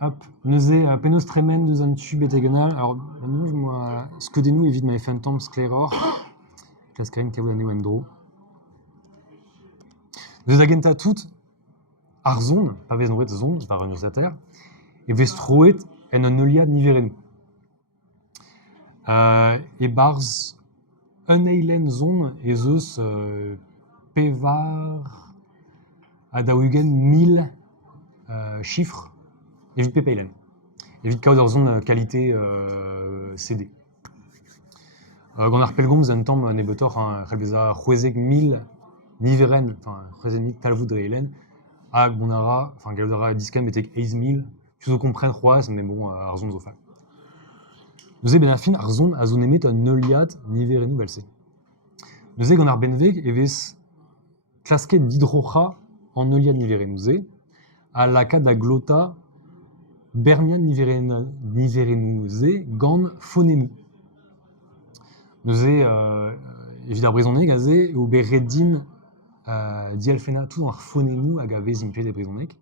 hop, neuze penaos tremen deus an tube etegenal. Alors, moi, skeudennoù evit ma efen tamm skleror. Klaskaren kavout aneo en dro. Deus agenta tout ar zon, pa vez noet zon, par un eus ter, e vez troet en un euliad niverennoù. E barz un eilen zon ez eus pevar a daougen 1000 chiffres evit pe peilen. Evit kaout ur zon qualité CD. Gant ar pellgomz un tamm ne betor c'hellbeza c'hwezeg 1000 niveren, enfin c'hwezeg 1000 talvoud reilen, hag bon ara, enfin gallout ara disken betek 1000, tu zo kompren c'hoaz, mais bon, ar zon zo fall. Neuze ben afin ar zon a zo nemet un euliad niverennoù velse. Neuze gant ar benveg e vez klasket didrocha an euliad niverennoù ze, a laka da glota berniad niverennoù ze gant phonemou. Neuze evit ar brezhoneg a ze eo bet reddin dialfena tout ar phonemou hag a vez impet e brezhoneg.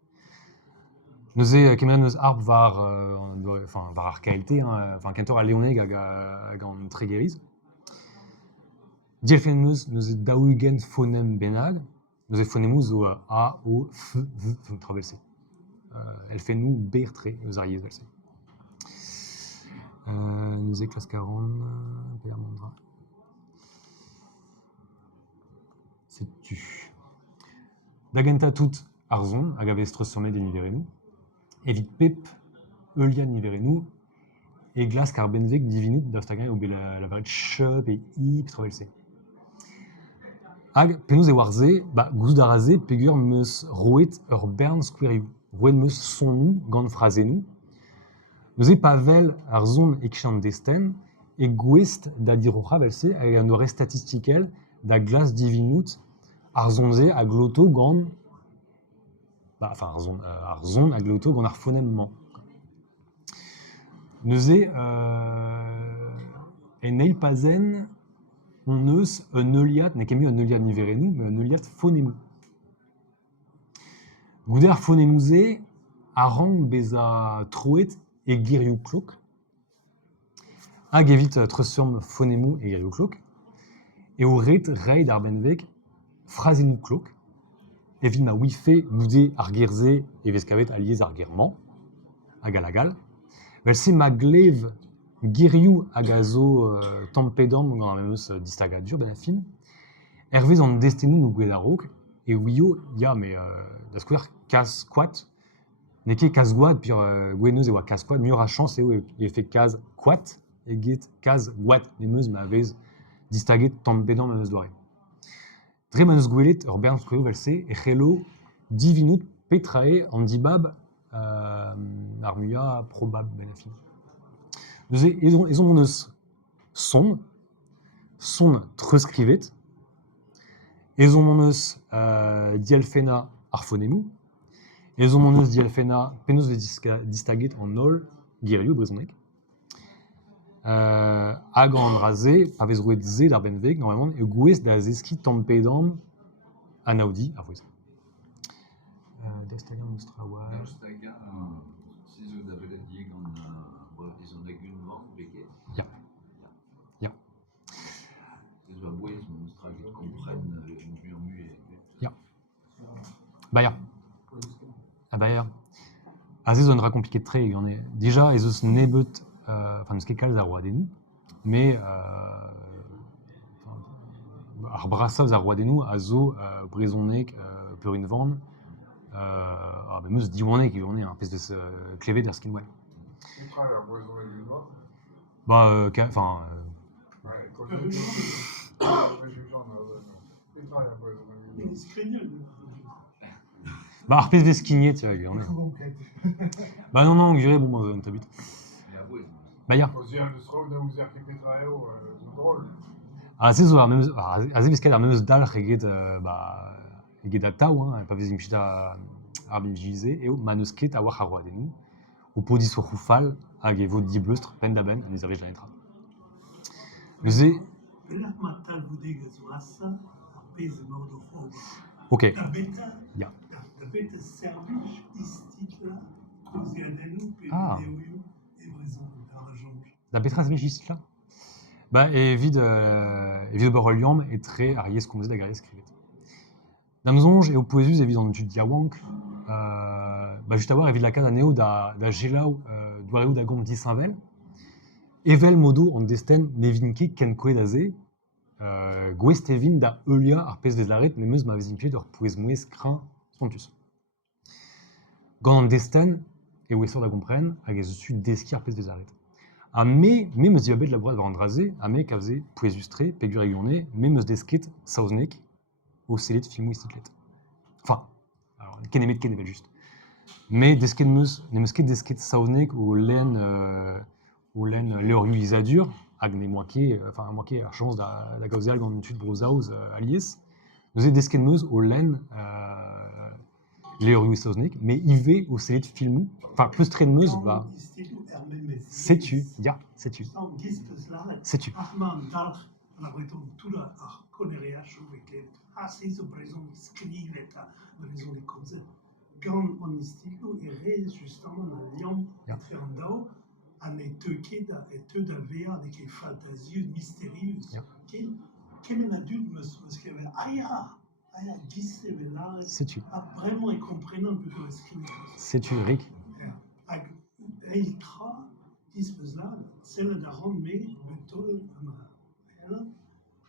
Neuze kemerit neus arb var ar KLT, enfin kentor a leoneg hag an tregeriz. Dialfena neuze daougen phonem benag, neuze phonemou zo A, O, F, V, travelse. Elfennoù bertre eus ar yez velse. Neuze klaskaran, pelar mandra. C'est tu. Dagenta tout ar zon hag a vez treusommet e niverennoù. Evit pep euliad niverennoù e glask ar benveg divinout daostagan eo bet la varet chup e hip travelse. Hag penaos e war ze, gouzout a raze peogwir meus roet ur bern skouerioù. Roet meus sonnoù gant frazennoù. Neuze pavel ar zon ekchant desten e gouest da dirocha velse hag an oare statistikel da glas divinout ar zon ze hag loto gant ar zon hag loto gant ar phonem-mañ. Neuze en eil pazen on eus un euliad, ne ket mu un euliad niverennoù, mais un euliad phonemou. Goude ar phonemou ze a ran bez a troet e girioù klok, hag evit treusomp phonemou e girioù klok, e o ret reiñ ar benveg frazennoù klok, evit ma wife goude ar gerze e vez kavet aliez ar germañ, hag a lagal. Velse ma glev girioù hag a zo tampedam gant ar memeus distagadur ben afin, hervez an destennoù no gouet a-raok, e ouio, ya, mais da skouer kaz koat, ne ket kaz goad, pur gouenneuz e oa kaz koat, mur a chans eo e fe kaz koat, e get kaz goad, nemeuz ma vez distaget tampedam memeus doare. Dre ma neus gwelet ur bern skouerioù velse, e c'hello divinout petrae an dibab ar muiañ probab ben afin. Neuze ezon mon eus son treuskrivet, ezon mon eus dialfena ar phonemou, ezon mon eus dialfena penaos vez distaget an ol girioù brezhoneg, hag an raze, pa vez roet ze d'ar benveg, normalement, e gouest da zeski tampedam an audi ar fouez. Daostagan eus trawal. Daostagan, si zo da velet dieg an ezon agun vant beket. Ya. Ez oa bouez, mon eus traget kompren murmu e bet. Ya. Ya. Ya. Az ez un dra kompliket tre gant e. Deja ez eus nebeut, neus ket kalz ar roadennoù, mais ar brasav ar roadennoù a zo brezhoneg peurun vann, ben meus diwaneg e on ar pezh deus klevet er skinwell. Petra ar brezhoneg un vann? Petra ar brezhoneg un vann? Ar pezh vez skignet, non, gure, bon, un tabut. Ya. Ozial eus raout da ouzer ket petra eo, zo drol. Az ez vez ket ar memeus dalc'h eget a taou, pa vez impchit ar bimjize, eo ma neus ket a oac'h ar roadennoù, o podis oc'hoù fall hag e vo dibleustr pen da ben, an ez avej da netra. Neuze... Pelec'h ma talvoudeg a zo asa ar pezh mord o c'hob. Ok. Da beta, Ya. da beta servij istit la Coziadelu, Ah. Péléoyu, et Brésil, dans la jonge. Da petra vegist là. Bah, evit Boroliam et très Ariès Comzé da Gariès Crivet. Damzonge et au poésus evit en étude Diawank, bah, juste à voir, evit la cade aneo da Gelau, Douareu da Gombe d'Issainvel. Evel modo en desten nevinke ken koedaze, Gwestevin da Eulia arpez vezlaret, nemeus ma vezimpied d'or poesmoes crin spontus. Gant en desten, et ouessor da gompren, hag ez eus deski arpez vezlaret. A me meus diabet la boîte vandrazé, a me kavze poesustre, pegur egurne, meus desket sauznek, au selet filmou istiklet. Enfin, alors, kenemet juste. Mais desket meus, nemeus ket desket sauznek au len leoriu isadur, hag ne moake ar chance da gauzeal gant tud brozaouz alies, nous desket meus au len leoriu sauznek, mais ive au selet filmou, enfin, plus tren meus, bah, sais-tu, ya, sais-tu. Sais-tu. Armand Dalch, la breton, tout la conéria, chouvequet, assez de breton, scrivet, breton de concept. Gant en istigo, et ré, justement, en lion, et triandao, en eteuquet, et te d'avea, avec les fantasieux, mystérieux, quel est l'adulte, monsieur, qu'il y avait, aya, gisse, là, Sais-tu. Vraiment incompréhensible, plutôt, le scrivet. Sais-tu, Rick. Eiltra, disbezlad, celle de Randme, Betol,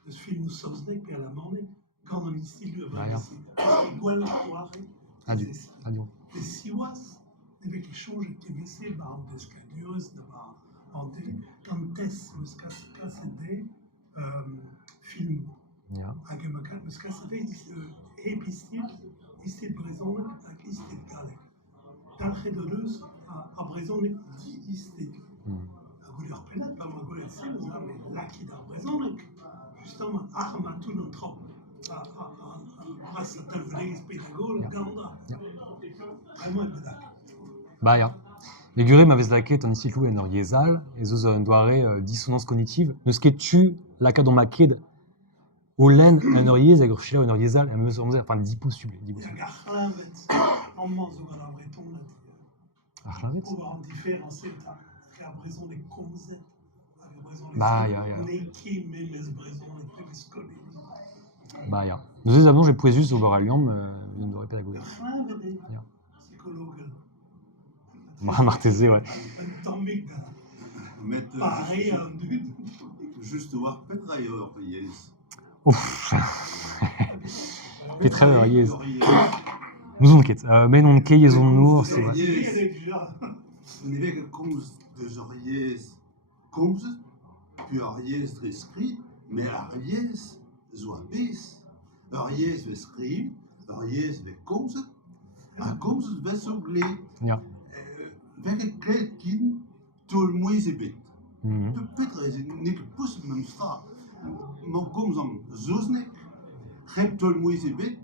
das film Sauznek, per la Morne, quand on ici le va igual soirée, Adieu. Adieu. les siwas, avec l'échange de TBC, bah, en descadieuse, en télé, quand Tess, me casse-casse-des, film, Ja. à Gemakat, me casse-des, épistique, ici de Brésil, avec ici de Galec. Dalche de Reus, à Brésil, dit ici. A gouleur penat, pas ma gouleur c'est, mais là qui dans Brésil, justement, arme tout notre trop. Grâce à Talvreis, Pédagol, Ganda. Vraiment, il est Bah, ja. Legure ma vez laket en ici lou en ur yezal, ez eus un doare dissonance cognitive. Neus ket tu laka dans ma ked o len en ur yez hag ur chila en ur yezal, en meus amzer, enfin, 10 possible. Il y a Garlavet, en manzo à la breton, là. Arlavet. Pour en différencier, à Brésil, les concepts. À Brésil, les Bah, les qui, mais les Brésil, les plus scolaires. Bah, ja. Neus eus amnon, j'ai poesus au boralium, un doare pédagogue. Garlavet, Ja. psychologue. Martezé, ouais. Un tombé, Met pareil à un dude. juste war petra eo yez. Ouf. Petra ur yez. Nous on ket. Men on ket yez on nour, c'est vrai. Nevek komz de zor yez komz, puis ar yez dre skri, mais ar yez zo a bez. Ar yez ve skri, ar yez ve komz, a komz ve so gle. Ja. Vek e klet kin, tol moez e bet. Mhm. Petra ez nek pous mem stra. Man komz an zoznek, rep tol moez e bet,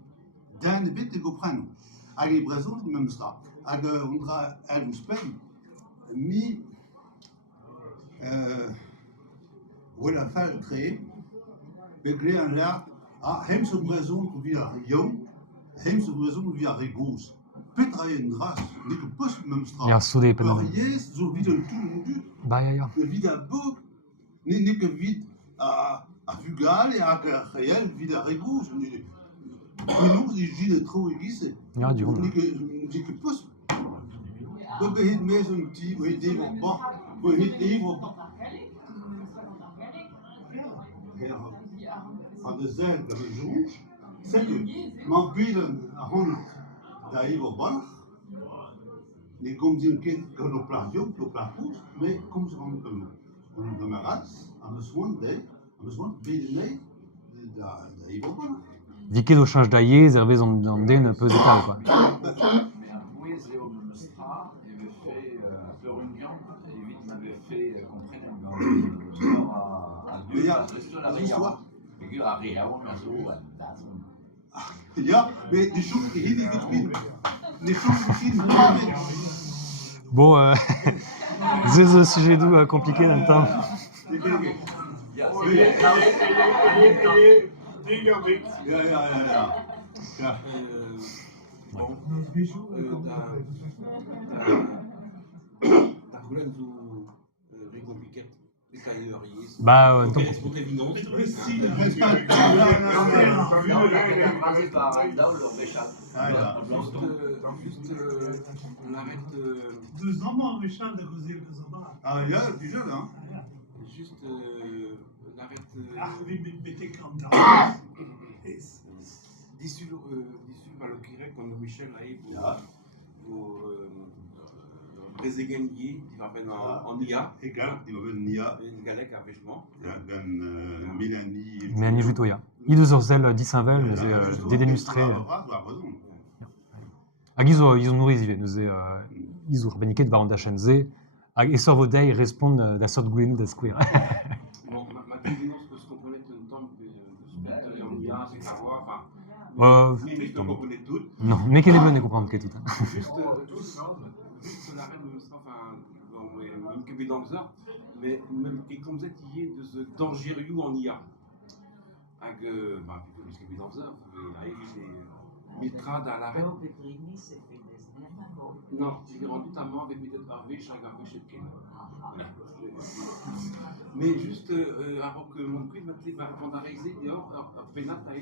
dan e bet e go prano. Hag e brezon mem stra. Hag on dra al ouz pen, mi wela fal tre, bet gle an la, hem so brezon pou vi ar yom, hem so brezon pou vi ar regouz. Petra en dras, nek pous mem stra. Ja, soude Ar pen. yez zo vid an tout mon dud. Bah, ja. Vid a bog, ne ket vid a fugal e a réel vid a regouz. Non, j'ai de trop aiguisé. Ja, du coup. Nek ket pous. Be het mes un ti, be het evo ba, be het evo ba. A de zel da be jonge, c'est que ma bilen a hon da evo ba. Ne kom din ket kan op plaatje, op plaatje, mais kom ze van kan de maras, aan de soin bilen nee da evo ba. Viket o change da yez, hervez an den peus etal, quoi. Bah, Mais un Moïse et Omnostra avait fait Florungian, et vite m'avait fait comprendre l'histoire à Mais il y a l'histoire. l'histoire. Et que à Rio, on a zo, Ja, mais die choses qui hitten getwin. Die choses qui hitten. Bon, c'est sujet doux, compliqué en même temps. Ja. Nos bijoux, Takulan zu recompliquet les tailleurs. Bah, Donc, donc, elle est évidente. Aussi, Non, Ah, la phrase par là, le Béchal. Juste, on arrête. deux ans, moi, Richard de Rosier de Zoma. Ah, ja, die zullen, hè? Juste, on arrête. Ah, oui, mais mettez quand même. Dissul par le Kirek, quand Michel a eu Ja, pour Brezegen Yi, die war en IA, egal, die hebben Nia, in Galek Arvechement. ja, dan Milani. mais Annie Jutoya. Ido Zorzel, Dissinvel, nous est dédénustré. Agizo, ils ont nourri zivé, nous est, ils ont beniquet de Barandachenze, et sur vos days répondent da sort goulenu da square. Bon, ma convenance que ce qu'on connaît tout le temps, de en IA, c'est savoir, enfin, mais je peux comprendre tout. Non, mais qu'elle est bonne à comprendre que tout. Juste la reine, enfin, une cubée dans le zor, mais même, et comme vous êtes lié de ce Dangeriou en IA. Avec, bah, plutôt une cubée dans le zor, avec les Mitra dans la reine. Non, il est rendu notamment avec Méthode Harvey, chaque Harvey chez Ken. Mais juste, avant que mon quiz m'a répondre à réaliser, dehors, Penat a